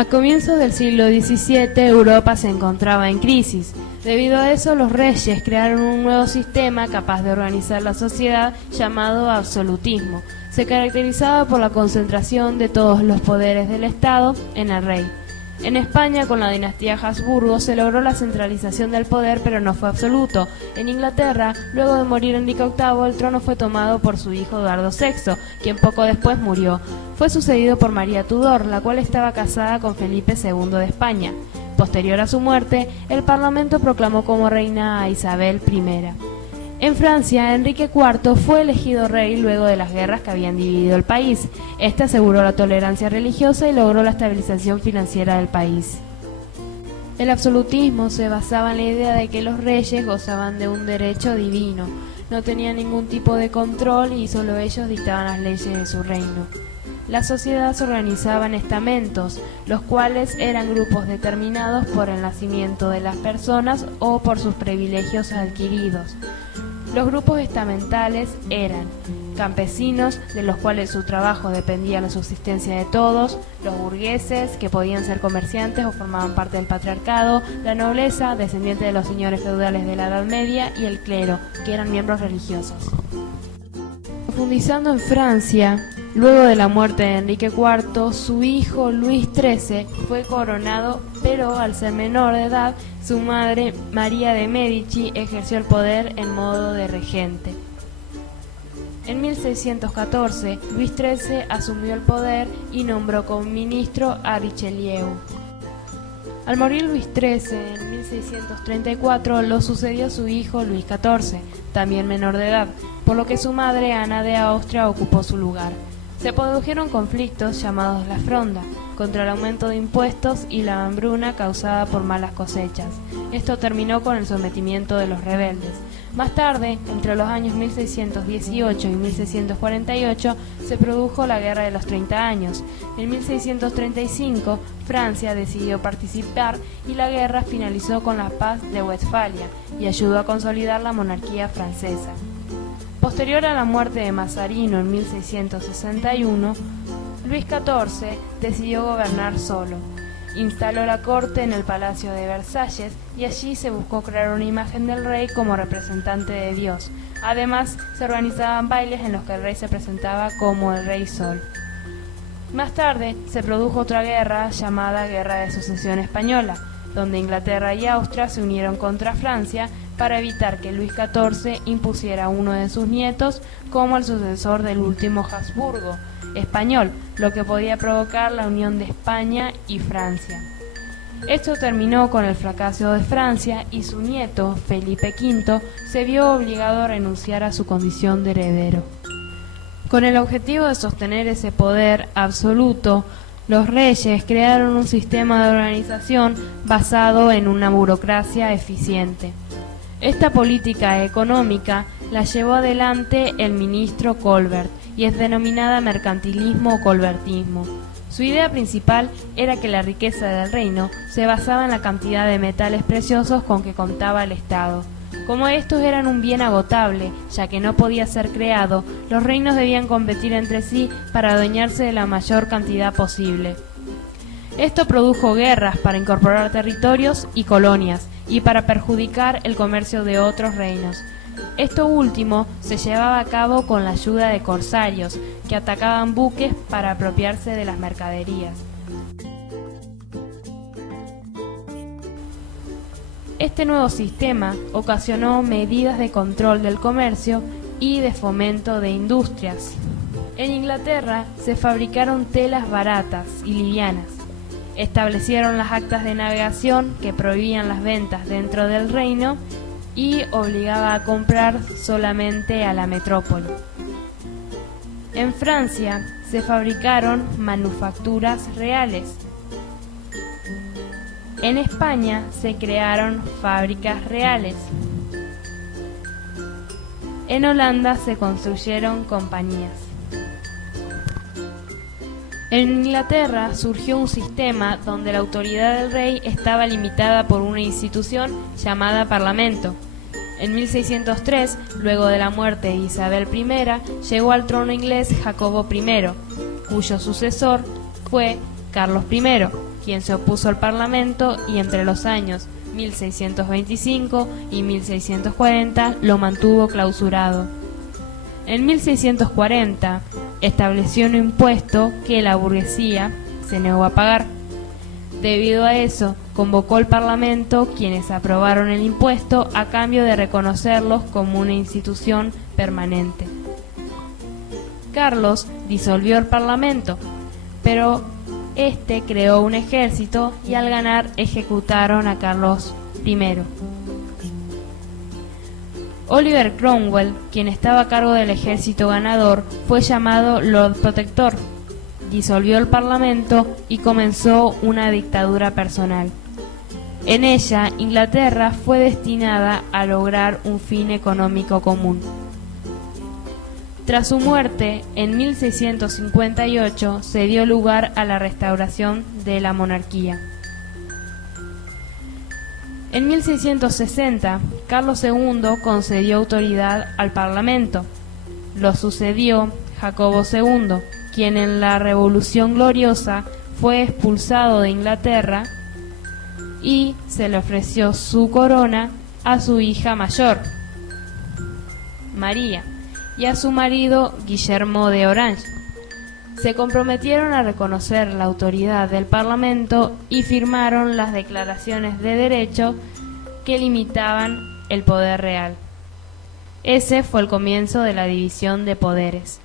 A comienzos del siglo XVII, Europa se encontraba en crisis. Debido a eso, los reyes crearon un nuevo sistema capaz de organizar la sociedad llamado absolutismo. Se caracterizaba por la concentración de todos los poderes del Estado en el rey. En España, con la dinastía Habsburgo, se logró la centralización del poder, pero no fue absoluto. En Inglaterra, luego de morir Enrique VIII, el trono fue tomado por su hijo Eduardo VI, quien poco después murió. Fue sucedido por María Tudor, la cual estaba casada con Felipe II de España. Posterior a su muerte, el Parlamento proclamó como reina a Isabel I. En Francia, Enrique IV fue elegido rey luego de las guerras que habían dividido el país. Este aseguró la tolerancia religiosa y logró la estabilización financiera del país. El absolutismo se basaba en la idea de que los reyes gozaban de un derecho divino, no tenían ningún tipo de control y solo ellos dictaban las leyes de su reino. La sociedad se organizaba en estamentos, los cuales eran grupos determinados por el nacimiento de las personas o por sus privilegios adquiridos. Los grupos estamentales eran campesinos, de los cuales su trabajo dependía de la subsistencia de todos, los burgueses, que podían ser comerciantes o formaban parte del patriarcado, la nobleza, descendiente de los señores feudales de la Edad Media, y el clero, que eran miembros religiosos. Profundizando en Francia, luego de la muerte de Enrique IV, su hijo Luis XIII fue coronado, pero al ser menor de edad, su madre, María de Medici, ejerció el poder en modo de regente. En 1614, Luis XIII asumió el poder y nombró como ministro a Richelieu. Al morir Luis XIII en 1634, lo sucedió su hijo Luis XIV, también menor de edad, por lo que su madre, Ana de Austria, ocupó su lugar. Se produjeron conflictos llamados la Fronda, contra el aumento de impuestos y la hambruna causada por malas cosechas. Esto terminó con el sometimiento de los rebeldes. Más tarde, entre los años 1618 y 1648, se produjo la Guerra de los 30 años. En 1635, Francia decidió participar y la guerra finalizó con la Paz de Westfalia y ayudó a consolidar la monarquía francesa. Posterior a la muerte de Mazarino en 1661, Luis XIV decidió gobernar solo. Instaló la corte en el Palacio de Versalles y allí se buscó crear una imagen del rey como representante de Dios. Además, se organizaban bailes en los que el rey se presentaba como el Rey Sol. Más tarde, se produjo otra guerra llamada Guerra de Sucesión Española, donde Inglaterra y Austria se unieron contra Francia para evitar que Luis XIV impusiera a uno de sus nietos como el sucesor del último Habsburgo español, lo que podía provocar la unión de España y Francia. Esto terminó con el fracaso de Francia y su nieto, Felipe V, se vio obligado a renunciar a su condición de heredero. Con el objetivo de sostener ese poder absoluto, los reyes crearon un sistema de organización basado en una burocracia eficiente. Esta política económica la llevó adelante el ministro Colbert y es denominada mercantilismo o colbertismo. Su idea principal era que la riqueza del reino se basaba en la cantidad de metales preciosos con que contaba el Estado. Como estos eran un bien agotable, ya que no podía ser creado, los reinos debían competir entre sí para adueñarse de la mayor cantidad posible. Esto produjo guerras para incorporar territorios y colonias, y para perjudicar el comercio de otros reinos. Esto último se llevaba a cabo con la ayuda de corsarios, que atacaban buques para apropiarse de las mercaderías. Este nuevo sistema ocasionó medidas de control del comercio y de fomento de industrias. En Inglaterra se fabricaron telas baratas y livianas. Establecieron las actas de navegación que prohibían las ventas dentro del reino y obligaba a comprar solamente a la metrópoli. En Francia se fabricaron manufacturas reales. En España se crearon fábricas reales. En Holanda se construyeron compañías. En Inglaterra surgió un sistema donde la autoridad del rey estaba limitada por una institución llamada Parlamento. En 1603, luego de la muerte de Isabel I, llegó al trono inglés Jacobo I, cuyo sucesor fue Carlos I. quien se opuso al Parlamento y entre los años 1625 y 1640 lo mantuvo clausurado. En 1640 estableció un impuesto que la burguesía se negó a pagar. Debido a eso, convocó al Parlamento, quienes aprobaron el impuesto a cambio de reconocerlos como una institución permanente. Carlos disolvió el Parlamento, pero este creó un ejército y al ganar ejecutaron a Carlos I. Oliver Cromwell, quien estaba a cargo del ejército ganador, fue llamado Lord Protector, disolvió el Parlamento y comenzó una dictadura personal. En ella, Inglaterra fue destinada a lograr un fin económico común. Tras su muerte, en 1658 se dio lugar a la restauración de la monarquía. En 1660, Carlos II concedió autoridad al Parlamento. Lo sucedió Jacobo II, quien en la Revolución Gloriosa fue expulsado de Inglaterra y se le ofreció su corona a su hija mayor, María, y a su marido Guillermo de Orange. Se comprometieron a reconocer la autoridad del Parlamento y firmaron las declaraciones de derecho que limitaban el poder real. Ese fue el comienzo de la división de poderes.